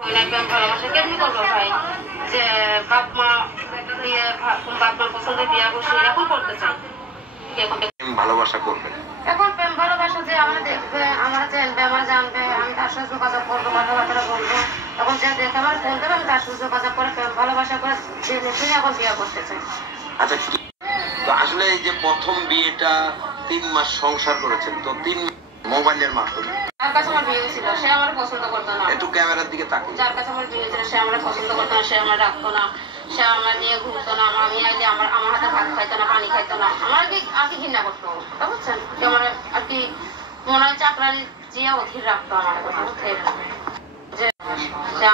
ভালোবাসা কেমনি করবো ভাই? যে বাপ মা বিয়ে, বাপ মা পছন্দের বিয়ে বসে এখন করতে চাই। ভালোবাসা করবে এখন প্রেম ভালোবাসা যে আমরা দেখবে, আমরা জানবে, আমরা জানবে, আমি তার সাথে যোগাযোগ করবো, কথাবার্তা বলবো। তখন যে দেখে আমার ফোন দেবে, আমি তার সাথে যোগাযোগ করে প্রেম ভালোবাসা করে জেনে শুনে এখন বিয়ে করতে চাই। আচ্ছা, তো আসলে এই যে প্রথম বিয়েটা 3 মাস সংসার করেছেন, তো 3 মোবাইলের মাধ্যমে যার কাছে আমার বিয়ে ছিল সে আমার পছন্দ করতো না। একটু ক্যামেরার দিকে তাকিয়ে। যার কাছে আমার বিয়ে ছিল সে আমার পছন্দ করতো না, সে আমার রাখতো না, সে আমার নিয়ে ঘুরতো না, আমি আইলে আমার হাতে ভাত খাইতো না, পানি খাইতো না, আমার আর কি ঘৃণা করতো, বুঝতে পারছেন? আমার আর কি মনে হয় চাকরানি যে অধীর রাখতো আমার কথা, যে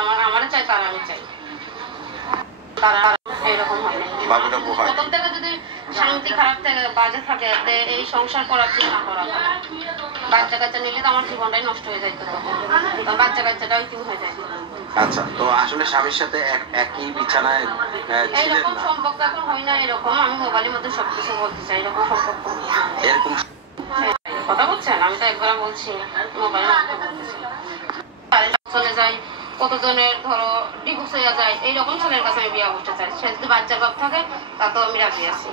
আমার চাই তারা আমি চাই, তারা এইরকম হয় না। প্রথম থেকে যদি শান্তি খারাপ থাকে, বাজে থাকে, এই সংসার করার চিন্তা করা হয়। বাচ্চা কাচ্চা নিলে তো আমার জীবনটাই নষ্ট হয়ে যাইতো, তখন বাচ্চা কাচ্চাটাও কি হয়ে যায়। আচ্ছা, তো আসলে স্বামীর সাথে একই বিছানায় এইরকম সম্পর্ক এখন হয় না। এরকম আমি মোবাইলের মধ্যে সবকিছু বলতে চাই, এরকম সম্পর্ক এরকম কথা বলছেন। আমি তো একবার বলছি মোবাইলের মধ্যে বলতেছি, চলে যায় কতজনের ধরো ডিভোর্স হয়ে যায়, এইরকম ছেলের কাছে আমি বিয়ে করতে চাই। সে যদি বাচ্চার বাপ থাকে তাতেও আমি রাজি আছি।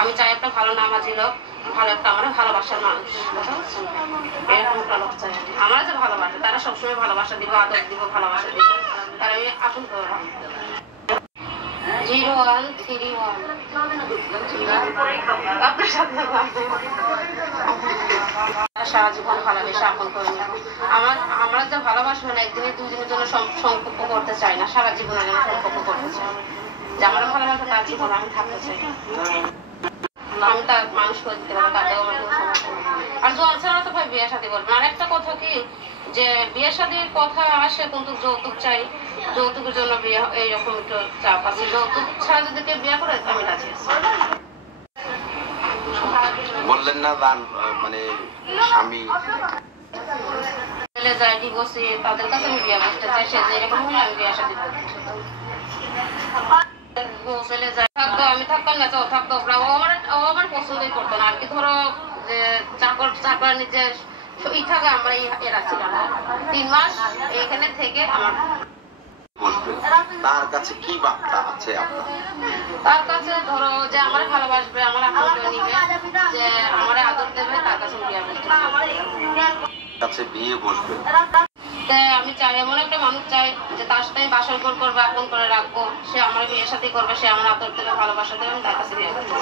আমি চাই একটা ভালো নামাজি লোক, ভালো একটা আমার ভালোবাসার মানুষ, এরকম একটা লোক চাই। আমার যে ভালোবাসে তারা সবসময় ভালোবাসা দিব, আদর দিব, ভালোবাসা দিব, তারা আমি আপন করে রাখবো। 0131 আপনার সাথে সারা জীবন ভালোবেসে আপন করে নিব। আমরা যে ভালোবাসবো না, একদিনে 2 দিনের জন্য সম্পর্ক করতে চাই না, সারা জীবনের জন্য সম্পর্ক করতে চাই। যে আমার ভালোবাসা তার জীবন আমি থাকতে চাই, আমি তার মানুষ করে দিতে পারবো, তাতেও আমার কোনো সমস্যা নেই। আর জল ছাড়া তো ভাই বিয়ে শাদী করবে। আর একটা কথা কি, যে বিয়ে শাদীর কথা আসে কিন্তু যৌতুক চাই, যৌতুকের জন্য বিয়ে, এইরকম একটু চাপ আছে। যৌতুক ছাড়া যদি কেউ বিয়ে করে আমি রাজি আছি। বললেন না মানে স্বামী চলে যায় ডিভোর্সে, তাদের কাছে আমি বিয়ে করতে চাই। সে যেরকম হলে আমি বিয়ে শাদী করতে চলে যায়, থাকতো আমি থাকতাম না, তো থাকতো ও আমার পছন্দই করতো না। আর কি ধরো যে চাকর নিজের ই থাকে, আমরা এরা ছিল না। 3 মাস এখানে থেকে আমার তার কাছে কি বার্তা আছে আপনার? তার কাছে ধরো যে আমার ভালোবাসবে, আমার আপন করে নিবে, যে আমার আদর দেবে, তার কাছে বিয়ে করতে কাছে বিয়ে বসবে। আমি চাই এমন একটা মানুষ চাই যে তার সাথে আমি বাসর ঘর করবো, আপন করে রাখবো, সে আমার বিয়ের সাথে করবে, সে আমার আদর দেবে, ভালোবাসা দেবে, আমি তার কাছে বিয়ে করতে।